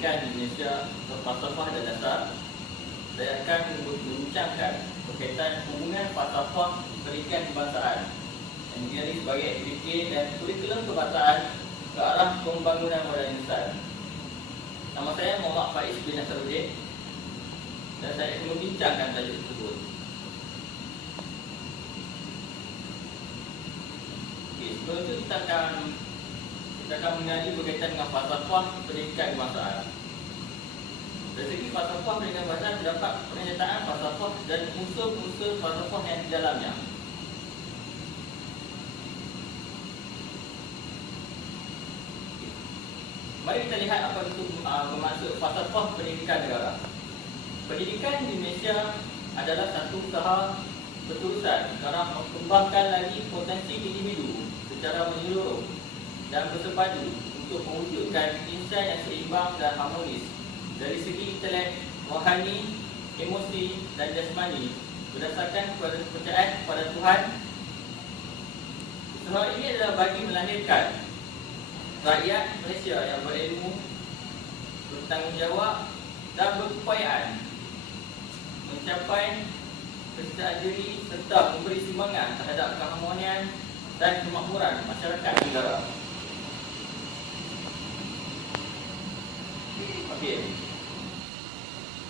Pendidikan di Malaysia Falsafah dan Dasar. Saya akan membincangkan berkaitan hubungan falsafah pendidikan kebangsaan yang dikenali sebagai aktiviti dan kurikulum kebangsaan ke arah pembangunan moden insan. Nama saya Muhammad Faiz bin Nasaruddin dan saya akan membincangkan tajuk tersebut. Sebelum itu kita akan mengenali berkaitan dengan falsafah pendidikan kebangsaan. Dari segi falsafah pendidikan kebangsaan terdapat pernyataan falsafah dan unsur-unsur falsafah yang di dalamnya. Mari kita lihat apa itu bermaksud falsafah pendidikan negara. Pendidikan di Malaysia adalah satu usaha berterusan dalam mengembangkan lagi potensi individu secara menyeluruh dan bersepadu untuk mewujudkan insan yang seimbang dan harmonis dari segi intelek, rohani, emosi dan jasmani berdasarkan kepercayaan kepada Tuhan. Usaha ini adalah bagi melahirkan rakyat Malaysia yang berilmu, bertanggungjawab dan berkeupayaan mencapai kesedaran diri serta memberi semangat terhadap keharmonian dan kemakmuran masyarakat negara. Okey.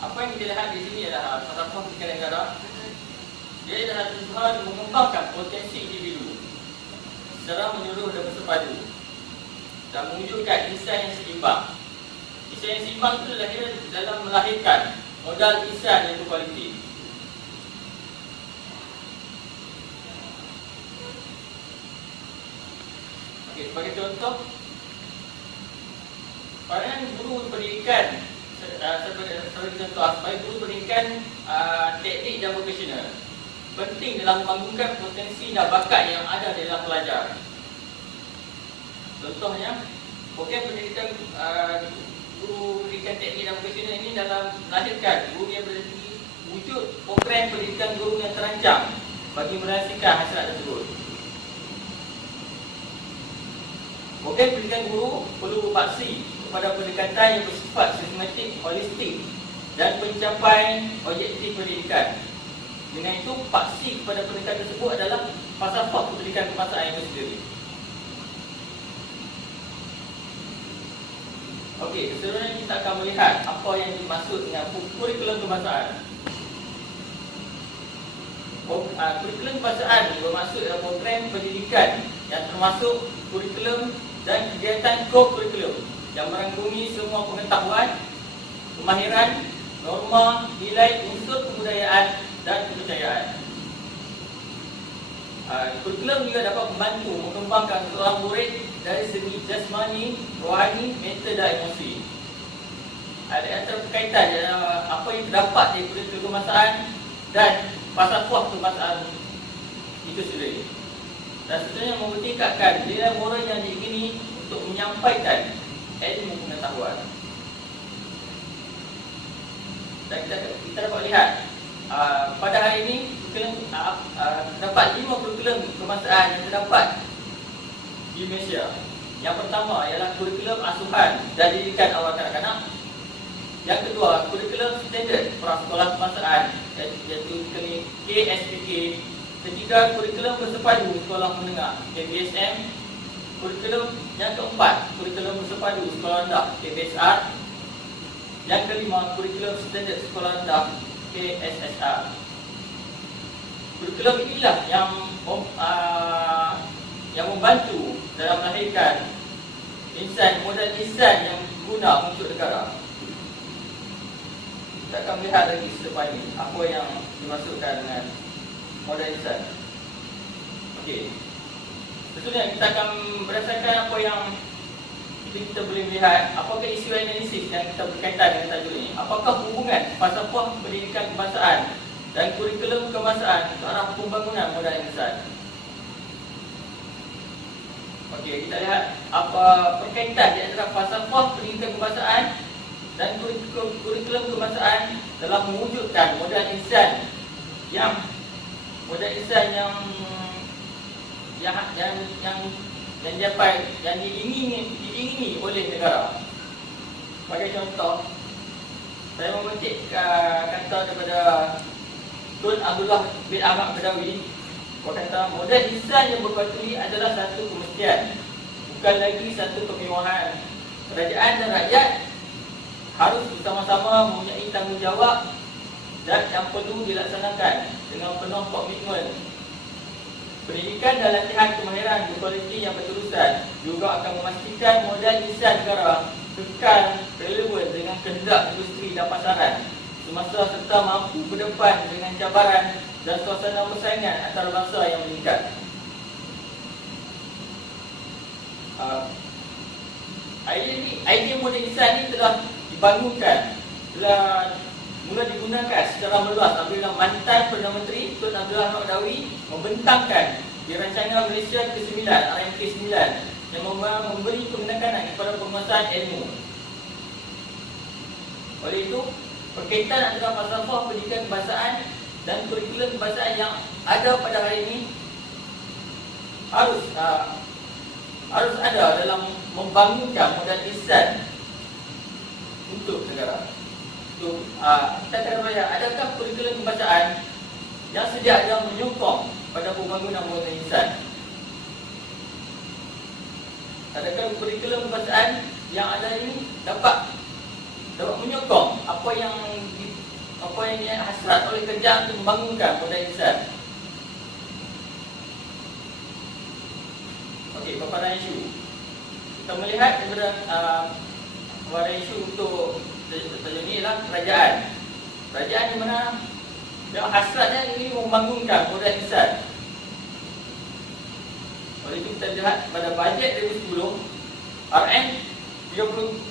Apa yang kita lihat di sini adalah falsafah pendidikan negara. Dia adalah usaha mengembangkan potensi individu secara menyeluruh dan bersepadu dan mewujudkan insan yang seimbang. Insan yang seimbang itu lahir dalam melahirkan modal insan yang berkualiti. Okey, sebagai contoh, pandangan guru pendidikan sebagai contoh, sebagai guru pendidikan teknik dan vocational penting dalam membangunkan potensi dan bakat yang ada dalam pelajar. Contohnya, program pendidikan guru pendidikan teknik dan vocational ini dalam melahirkan guru yang bersegi wujud program pendidikan guru yang terancang bagi merahsiakan hasrat tersebut. Program pendidikan guru perlu berpaksi pada pendekatan yang bersifat sistematik, holistik dan mencapai objektif pendidikan. Dengan itu, paksi kepada pendekatan tersebut adalah falsafah pendidikan kebangsaan itu sendiri. Okey, keseluruhan kita akan melihat apa yang dimaksud dengan kurikulum kebangsaan. Kurikulum kebangsaan bermaksud dalam program pendidikan yang termasuk kurikulum dan kegiatan co-kurikulum yang merangkumi semua pengetahuan, kemahiran, norma, nilai, unsur kebudayaan dan kepercayaan. Kurikulum juga dapat membantu mengembangkan seorang murid dari segi jasmani, rohani, mental dan emosi. Ada antara berkaitan apa yang terdapat dari kurikulum kebangsaan dan falsafah kebangsaan itu sendiri. Dan seterusnya mempertingkatkan nilai moral yang diingini untuk menyampaikan ilmu pengetahuan. Dan kita dapat lihat pada hari ini terdapat 5 kurikulum kebangsaan yang terdapat di Malaysia. Yang pertama ialah kurikulum asuhan dan didikan awal kanak-kanak. Yang kedua, kurikulum standard prasekolah kebangsaan iaitu KSPK. Ketiga, kurikulum bersepadu sekolah menengah KBSM. Kurikulum yang keempat, kurikulum bersepadu sekolah rendah KBSR. Yang kelima, kurikulum standard sekolah rendah KSSR. Kurikulum inilah yang membantu dalam melahirkan model insan yang guna untuk negara. Kita akan melihat lagi selepas ini apa yang dimaksudkan dengan model insan. Okey. Tentunya kita akan berdasarkan apa yang kita boleh melihat, apakah isu analisis yang kita berkaitan dengan tajuk ini. Apakah hubungan falsafah pendidikan kebangsaan dan kurikulum kebangsaan ke arah pembangunan modal insan. Okey, kita lihat apa perkaitan di antara falsafah pendidikan kebangsaan dan kurikulum kebangsaan dalam mewujudkan modal insan yang diingini oleh negara. Sebagai contoh, saya mengutip kata daripada Tun Abdullah bin Ahmad Badawi. Berkata, modal insan yang berpatuhi adalah satu kemestian, bukan lagi satu kemewahan. Kerajaan dan rakyat harus bersama-sama mempunyai tanggungjawab dan yang perlu dilaksanakan dengan penuh komitmen. Pendidikan dan latihan kemahiran berkualiti yang berterusan juga akan memastikan modal insan negara kekal relevan dengan kehendak industri dan pasaran semasa serta mampu berdepan dengan cabaran dan suasana persaingan antarabangsa yang meningkat. Idea modal insan ini telah dibangunkan, telah mula digunakan secara meluas apabila mantan Perdana Menteri Tun Abdullah Ahmad Badawi membentangkan di rancangan Malaysia ke-9 RMK 9 yang memberi penekanan kepada penguasaan ilmu. Oleh itu, perkaitan antara falsafah pendidikan kebangsaan dan kurikulum kebangsaan yang ada pada hari ini harus ada dalam membangunkan modal insan untuk negara. Kita akan tanya, adakah kurikulum kebangsaan yang sedia ada menyokong pada pembangunan modal insan? Adakah kurikulum kebangsaan yang ada ini dapat menyokong apa yang hasrat oleh kerajaan untuk membangunkan modal insan? Okey, paparan isu. Kita melihat daripada paparan isu untuk tajuk ni ialah kerajaan. Kerajaan di mana yang hasratnya ini membangunkan modal insan. Oleh itu kita lihat pada bajet 2010, RM 30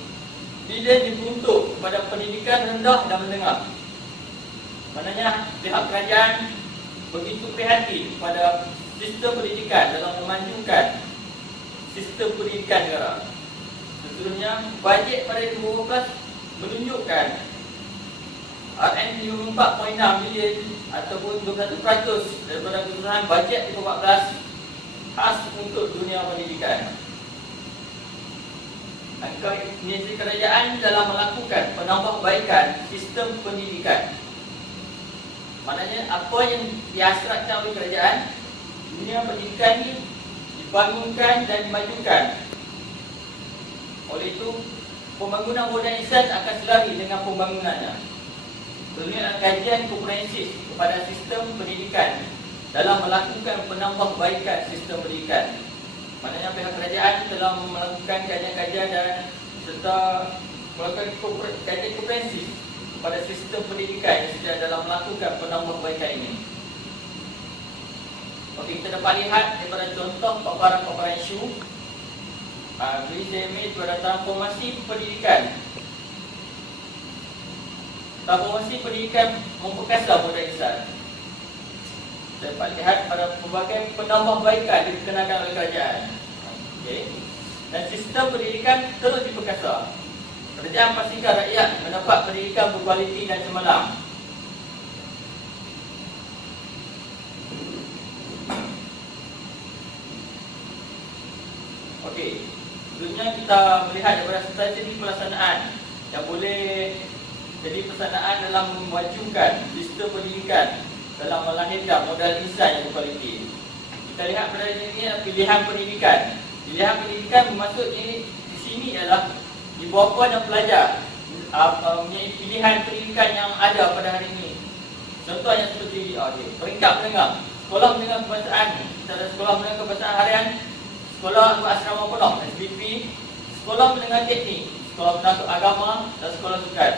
bilion diperuntuk kepada pendidikan rendah dan menengah. Maknanya pihak kerajaan begitu prihatin pada sistem pendidikan dalam memajukan sistem pendidikan negara. Seterusnya, bajet pada 2012 menunjukkan RM 4.6 bilion ataupun 21% daripada keseluruhan bajet 2014 khas untuk dunia pendidikan. Angka inisiatif kerajaan dalam melakukan penambahbaikan sistem pendidikan. Maknanya apa yang dihasratkan oleh kerajaan, dunia pendidikan ini dibangunkan dan dimajukan. Oleh itu, pembangunan modal insan akan selari dengan pembangunannya. Perlunya kajian komprehensif kepada sistem pendidikan dalam melakukan penambahbaikan sistem pendidikan. Maknanya pihak kerajaan telah melakukan kajian-kajian dan serta melakukan kajian komprehensif kepada sistem pendidikan yang sedang dalam melakukan penambahbaikan ini. Okey, kita dapat lihat daripada contoh paparan-paparan isu. BCMA itu ada transformasi pendidikan. Transformasi pendidikan memperkasa modal insan. Dapat lihat pada pelbagai penambahbaikan dikenakan oleh kerajaan. Okay. Dan sistem pendidikan terus diperkasa. Kerajaan pastikan rakyat mendapat pendidikan berkualiti dan cemerlang. Okey, sebelumnya kita melihat daripada strategi pelaksanaan yang boleh jadi pelaksanaan dalam memajukan sistem pendidikan dalam melahirkan modal insan yang berkualiti. Kita lihat pada ini pilihan pendidikan. Pilihan pendidikan bermaksud di sini ialah ibu bapa dan pelajar mempunyai pilihan pendidikan yang ada pada hari ini. Contohnya seperti peringkat menengah, sekolah menengah kebangsaan. Kita ada sekolah menengah kebangsaan harian, sekolah berasrama penuh SBP, sekolah menengah teknik, sekolah menengah agama dan sekolah sukan.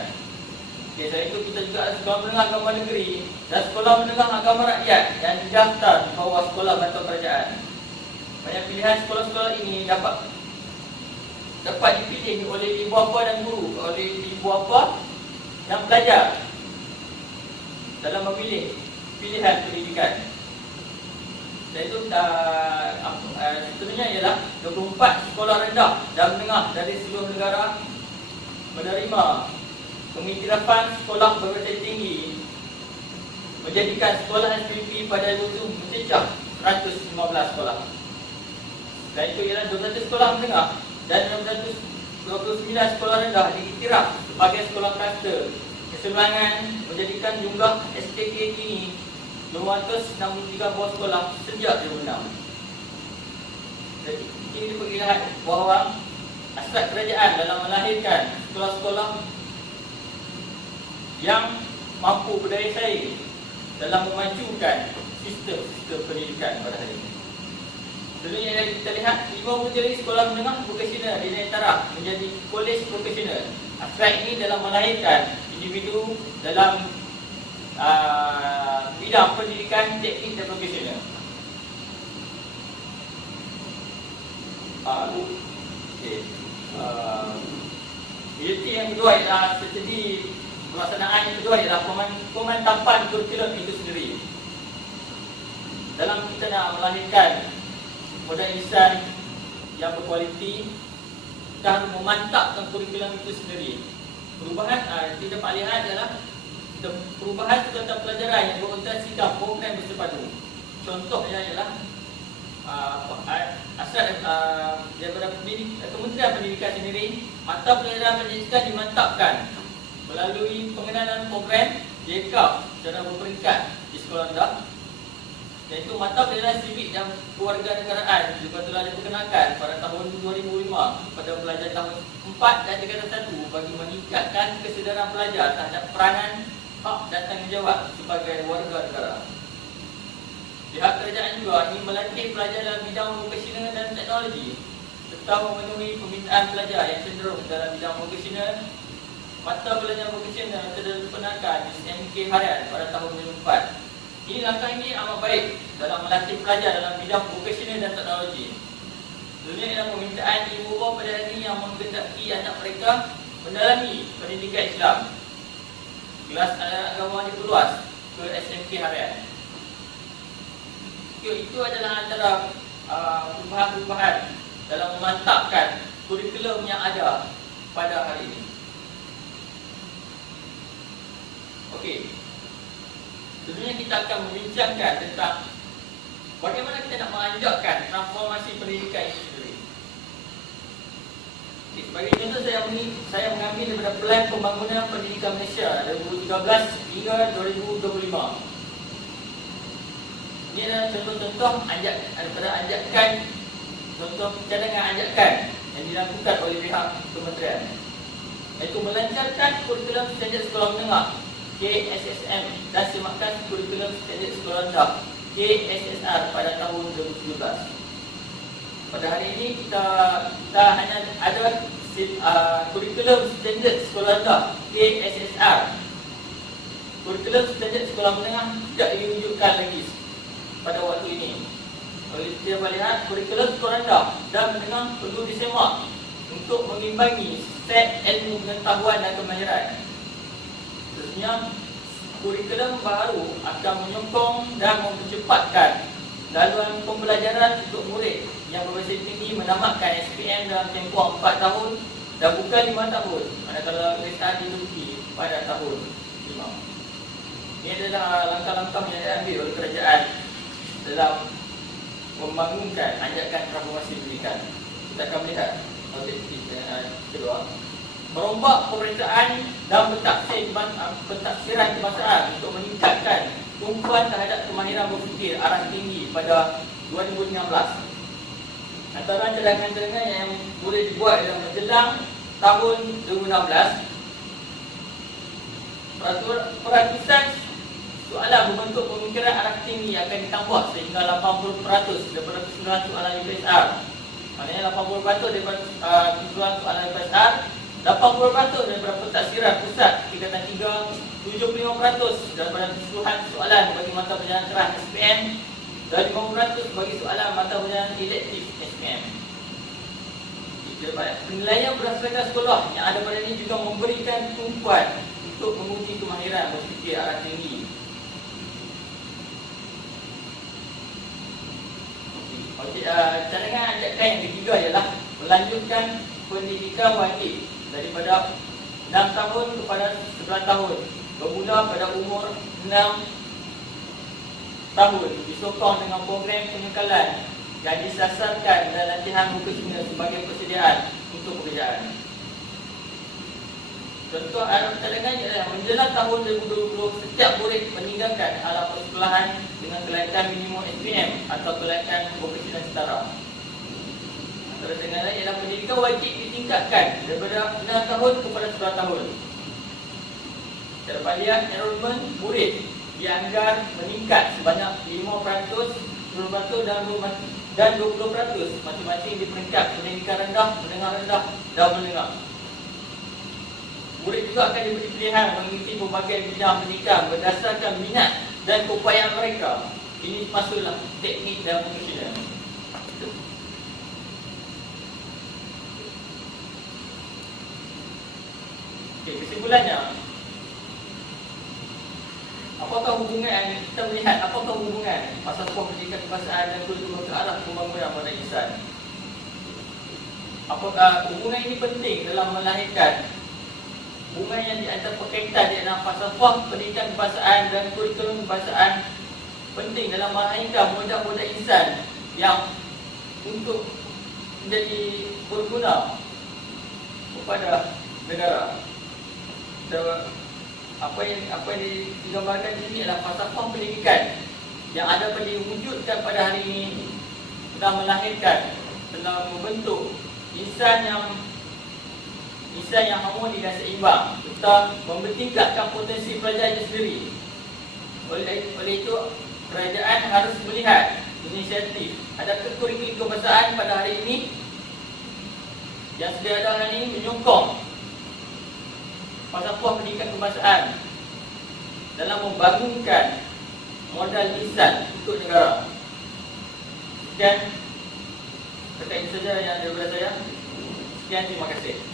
Okay, selain itu kita juga ada sekolah menengah agama negeri dan sekolah menengah agama rakyat yang didaftar di bawah sekolah bantuan kerajaan. Banyak pilihan sekolah-sekolah ini dapat dipilih oleh ibu bapa dan guru, oleh ibu bapa dan pelajar dalam memilih pilihan pendidikan. Dan itu seterusnya ialah 24 sekolah rendah dan menengah dari seluruh negara menerima pengiktirafan sekolah berkualitas tinggi, menjadikan sekolah SPP pada itu mencecah 115 sekolah. Dan itu ialah 200 sekolah menengah dan 200 29 sekolah rendah diiktiraf sebagai sekolah kasta. Keseimbangan menjadikan jumlah SKK kini 263 buah sekolah sejak 2006. Jadi ini diperlihat bahawa hasrat kerajaan dalam melahirkan sekolah-sekolah yang mampu berdaya saing dalam memajukan sistem pendidikan pada hari ini. Dulunya kita lihat 50 sekolah menengah vokasional di negara taraf menjadi kolej vokasional. Hasrat ini dalam melahirkan individu dalam bidang pendidikan teknik dan vokasional. Realiti yang kedua ialah strategi pelaksanaan yang kedua ialah pemantapan kurikulum itu sendiri. Dalam kita nak melahirkan modal lisan yang berkualiti, kita harus memantapkan kurikulum itu sendiri. Perubahan kita dapat lihat adalah perubahan tentang pelajaran yang berorientasikan program bersepadu. Contohnya ialah asal daripada Kementerian Pendidikan sendiri, mata pelajaran pendidikan dimantapkan melalui pengenalan program JKAF secara berperingkat di sekolah rendah, iaitu mata pelajaran civic dan kewarganegaraan juga telah diperkenalkan pada tahun 2005 pada pelajar tahun 4 dan tingkatan 1 bagi meningkatkan kesedaran pelajar terhadap peranan, hak dan tanggungjawab sebagai warga negara. Pihak kerajaan juga ingin melatih pelajar dalam bidang vokasional dan teknologi serta memenuhi permintaan pelajar yang cenderung dalam bidang vokasional. Mata pelajaran vokasional telah diperkenalkan di SMK Harian pada tahun 2004. Ini langkah ini amat baik dalam melatih pelajar dalam bidang vokasional dan teknologi. Dunia ialah permintaan ibu bapa pada hari ini yang menghendaki anak mereka mendalami pendidikan Islam. Kelas agama diperluas ke SMK Harian. Itu adalah antara perubahan-perubahan dalam memantapkan kurikulum yang ada pada hari ini. Okey. Sebenarnya kita akan membincangkan tentang bagaimana kita nak menganjakkan transformasi pendidikan itu sendiri. Okay, sebagai contoh saya mengambil daripada Pelan Pembangunan Pendidikan Malaysia 2013 hingga 2025. Ini adalah contoh-contoh daripada anjakan, contoh cadangan anjakan yang dilakukan oleh pihak kementerian, iaitu melancarkan kurikulum standard sekolah menengah KSSM dan semakan kurikulum standard sekolah rendah KSSR pada tahun 2017. Pada hari ini kita hanya ada kurikulum standard sekolah rendah KSSR. Kurikulum standard sekolah menengah tidak diwujudkan lagi pada waktu ini. Oleh kita melihat kurikulum sekolah rendah dan menengah perlu disemak untuk mengimbangi set ilmu pengetahuan dan kemahiran. Sebenarnya kurikulum baru akan menyokong dan mempercepatkan laluan pembelajaran untuk murid yang berbahasa tinggi menamatkan SPM dalam tempoh 4 tahun dan bukan 5 tahun, manakala mereka diluki pada tahun 5. Ini adalah langkah-langkah yang diambil oleh kerajaan dalam membangunkan anjakan transformasi pendidikan. Kita akan melihat objektif kedua, merombak pemberitaan dan pentafsiran kebangsaan untuk meningkatkan tumpuan terhadap kemahiran berfikir arah tinggi pada 2016. Antara cadangan-cadangan yang boleh dibuat dalam menjelang tahun 2016, peratusan soalan berbentuk pemikiran arah tinggi akan ditambah sehingga 80% daripada keseluruhan soalan UPSR. Maknanya 80% daripada keseluruhan soalan UPSR, 80% daripada pentafsiran pusat tingkatan 3, 75% daripada keseluruhan soalan bagi mata pelajaran keras SPM dan 50% bagi soalan mata pelajaran elektif SPM. Penilaian berdasarkan sekolah yang ada pada ini juga memberikan tumpuan untuk menguji kemahiran berfikir arah tinggi. Cadangan anjakan yang ketiga ialah melanjutkan pendidikan wajib daripada 6 tahun kepada 11 tahun bermula pada umur 6 tahun, disokong dengan program pengekalan yang disasarkan dan latihan vokasional sebagai persediaan untuk pekerjaan. Contoh cadangannya adalah menjelang tahun 2020 setiap murid meninggalkan alam persekolahan dengan kelaikan minimum SPM atau kelaikan profesional setara. Antara dengan lain ialah pendidikan wajib ditingkatkan daripada 6 tahun kepada 10 tahun. Kita dapat lihat enrollment murid dianggar meningkat sebanyak 5%, 10% dan 20% masing-masing di peringkat pendidikan rendah, menengah rendah dan menengah. Murid juga akan diberi pilihan mengikuti pelbagai bidang pendidikan berdasarkan minat dan keupayaan mereka. Ini maksudlah teknik dan profesional. Okey, kesimpulannya, apakah hubungan kita melihat apakah hubungan falsafah pendidikan kebahasaan dan kurikulum ke arah pembangunan pada insan? Apakah hubungan ini penting dalam melahirkan hubungan yang diantara berkaitan di dalam falsafah pendidikan kebahasaan dan kurikulum kebahasaan penting dalam melahirkan budak-budak insan yang untuk menjadi berguna kepada negara. Apa yang digambarkan di sini adalah falsafah pendidikan yang ada pada diwujudkan pada hari ini telah melahirkan, telah membentuk insan yang harmoni dan seimbang serta mempertingkatkan potensi pelajar itu sendiri. Oleh itu, kerajaan harus melihat inisiatif adakah kurikulum kebahasaan pada hari ini yang sedia ada hari ini menyokong falsafah pendidikan kebahasaan dalam membangunkan modal insan untuk negara. Sekian, ini saja yang daripada saya. Sekian, terima kasih.